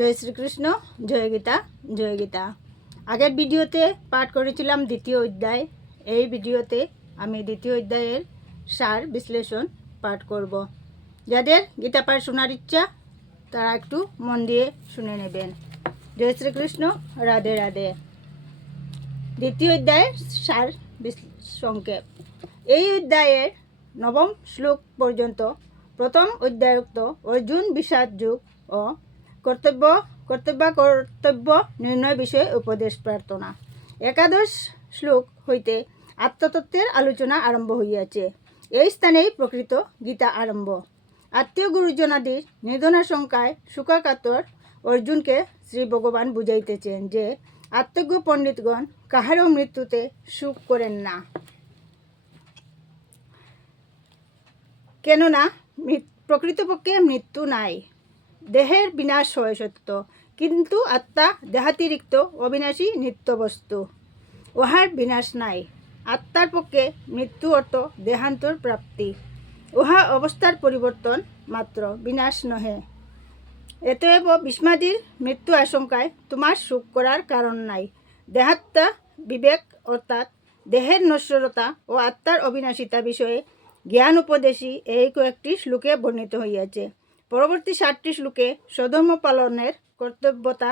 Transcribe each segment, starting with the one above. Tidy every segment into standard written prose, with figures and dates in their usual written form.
জয় শ্রীকৃষ্ণ, জয় গীতা, জয় গীতা। আগের ভিডিওতে পাঠ করেছিলাম দ্বিতীয় অধ্যায়। এই ভিডিওতে আমি দ্বিতীয় অধ্যায়ের সার বিশ্লেষণ পাঠ করব। যাদের গীতা পাঠ শোনার ইচ্ছা তারা একটু মন দিয়ে শুনে নেবেন। জয় শ্রীকৃষ্ণ, রাধে রাধে। দ্বিতীয় অধ্যায়ের সার সংক্ষেপ। এই অধ্যায়ের নবম শ্লোক পর্যন্ত প্রথম অধ্যায়ুক্ত অর্জুন বিষাদ যুগ ও কর্তব্য নির্ণয় বিষয়ে উপদেশ প্রার্থনা। একাদশ শ্লোক হইতে আত্মতত্ত্বের আলোচনা আরম্ভ হইয়াছে। এই স্থানেই প্রকৃত গীতা আরম্ভ। আত্মীয় গুরুজনাদির নিধনাশঙ্কায় শোকাকাতর অর্জুনকে শ্রী ভগবান বুঝাইতেছেন যে আত্মজ্ঞ পণ্ডিতগণ কাহারও মৃত্যুতে সুখ করেন না, কেননা প্রকৃতপক্ষে মৃত্যু নাই। দেহের বিনাশ হয় সত্য, কিন্তু আত্মা দেহাতিরিক্ত অবিনাশী নিত্য বস্তু, উহার বিনাশ নাই। আত্মার পক্ষে মৃত্যু অর্থ দেহান্তর প্রাপ্তি, উহা অবস্থার পরিবর্তন মাত্র, বিনাশ নহে। এতএব ভীষ্মাদির মৃত্যু আশঙ্কায় তোমার সুখ করার কারণ নাই। দেহাত্মা বিবেক অর্থাৎ দেহের নশ্বরতা ও আত্মার অবিনাশিতা বিষয়ে জ্ঞান উপদেশী এই কয়েকটি শ্লোকে বর্ণিত হইয়াছে। পরবর্তী 7টি শ্লোকে স্বধর্ম পালনের কর্তব্যতা,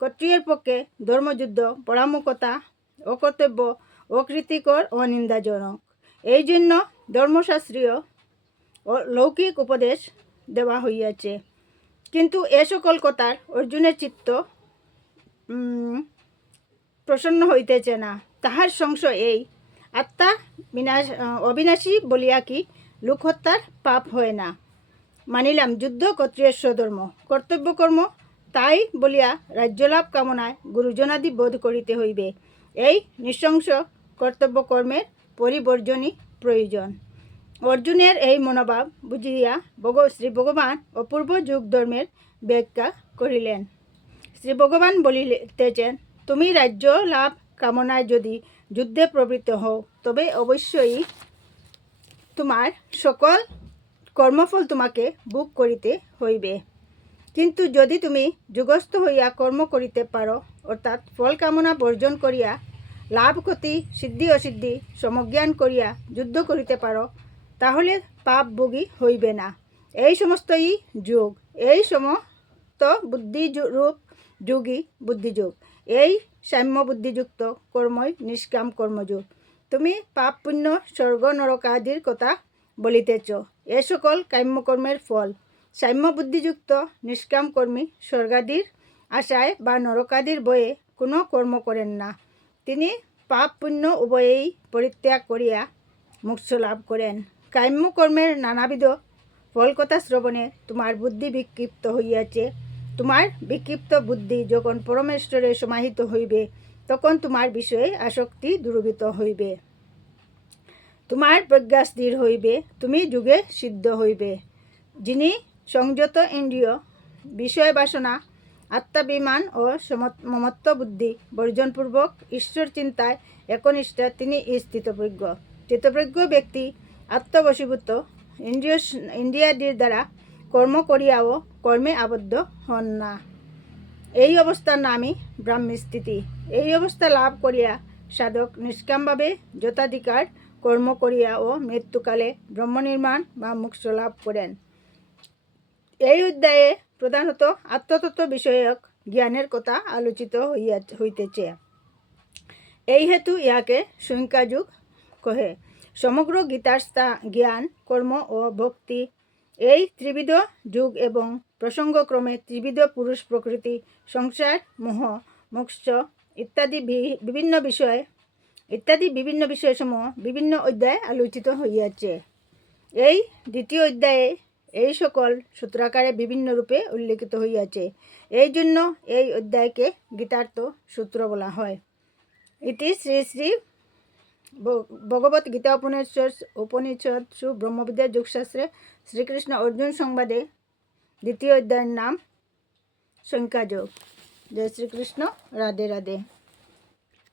ক্ষত্রিয়ের পক্ষে ধর্মযুদ্ধ পরামুখতা, অকর্তব্য, অকৃতিকর ও নিন্দাজনক, এই জন্য ধর্মশাস্ত্রীয় ও লৌকিক উপদেশ দেওয়া হইয়াছে। কিন্তু এ সকল কথার অর্জুনের চিত্ত প্রসন্ন হইতেছে না। তাহার সংশয় এই, আত্মা অবিনাশী বলিয়া কি লোকহত্যার পাপ হয় না? মানিলাম যুদ্ধ ক্ষত্রিয়ের স্বধর্ম, কর্তব্যকর্ম তাই বলিয়া রাজ্যলাভ কামনায় গুরুজনাদি বোধ করিতে হইবে। এই নৃশংস কর্তব্যকর্মের পরিবর্জনই প্রয়োজন। অর্জুনের এই মনোভাব বুঝিয়া শ্রী ভগবান অপূর্ব যুগ ধর্মের ব্যাখ্যা করিলেন। শ্রী ভগবান বলিতেছেন, তুমি রাজ্য লাভ কামনায় যদি যুদ্ধে প্রবৃত্ত হও, তবে অবশ্যই তোমার সকল কর্মফল তোমাকে ভোগ করিতে হইবে। কিন্তু যদি তুমি যুগস্থ হইয়া কর্ম করিতে পারো, অর্থাৎ ফল কামনা বর্জন করিয়া লাভ ক্ষতি সিদ্ধি অসিদ্ধি সমজ্ঞান করিয়া যুদ্ধ করিতে পারো, তাহলে পাপ ভোগী হইবে না। এই সমস্তই যোগ, এই সমস্ত বুদ্ধিরূপ যোগী বুদ্ধিযোগ। এই সাম্য বুদ্ধিযুক্ত কর্মই নিষ্কাম কর্মযোগ। তুমি পাপ পুণ্য স্বর্গ নরক আদির কথা বলিতেছ, এ সকল কাম্যকর্মের ফল। সাম্য বুদ্ধিযুক্ত নিষ্কাম কর্মী স্বর্গাদির আশায় বা নরকাদির ভয়ে কোনো কর্ম করেন না। তিনি পাপ পুণ্য উভয়েই পরিত্যাগ করিয়া মোক্ষ লাভ করেন। কাম্যকর্মের নানাবিধ ফলকথা শ্রবণে তোমার বুদ্ধি বিক্ষিপ্ত হইয়াছে। তোমার বিক্ষিপ্ত বুদ্ধি যখন পরমেশ্বরে সমাহিত হইবে, তখন তোমার বিষয়ে আসক্তি দূরীভূত হইবে, তোমার প্রজ্ঞা স্থির হইবে, তুমি যুগে সিদ্ধ হইবে। যিনি সংযত ইন্দ্রিয় বিষয় বাসনা আত্মাভিমান ও মমত্ব বুদ্ধি বর্জনপূর্বক ঈশ্বর চিন্তায় একনিষ্ঠ, তিনি স্থিতপ্রজ্ঞ। চিত্তপ্রজ্ঞ ব্যক্তি আত্মবশীভূত ইন্দ্রিয়াদির দ্বারা কর্ম করিয়াও কর্মে আবদ্ধ হন না। এই অবস্থার নামই ব্রাহ্মীস্থিতি। এই অবস্থা লাভ করিয়া সাধক নিষ্কামভাবে যথাধিকার কর্ম করিয়া ও মৃত্যুকালে ব্রহ্মনির্মাণ বা মোক্ষ লাভ করেন। এই অধ্যায়ে প্রধানত আত্মতত্ত্ব বিষয়ক জ্ঞানের কথা আলোচিত হইতেছে। এই হেতু ইহাকে সংখ্যাযুগ কহে। সমগ্র গীতার জ্ঞান, কর্ম ও ভক্তি এই ত্রিবিধ যুগ এবং প্রসঙ্গক্রমে ত্রিবিধ পুরুষ প্রকৃতি, সংসার, মোহ, মোক্ষ ইত্যাদি বিভিন্ন বিষয়সমূহ বিভিন্ন অধ্যায়ে আলোচিত হইয়াছে। এই দ্বিতীয় অধ্যায়ে এই সকল সূত্রাকারে বিভিন্ন রূপে উল্লেখিত হইয়াছে। এই জন্য এই অধ্যায়কে গীতার্থ সূত্র বলা হয়। ইতি শ্রী শ্রী ভগবত গীতা উপনিষৎসু ব্রহ্মবিদ্যা যোগশাস্ত্রে শ্রীকৃষ্ণ অর্জুন সংবাদে দ্বিতীয় অধ্যায়ের নাম সংখ্যাযোগ। জয় শ্রীকৃষ্ণ, রাধে রাধে।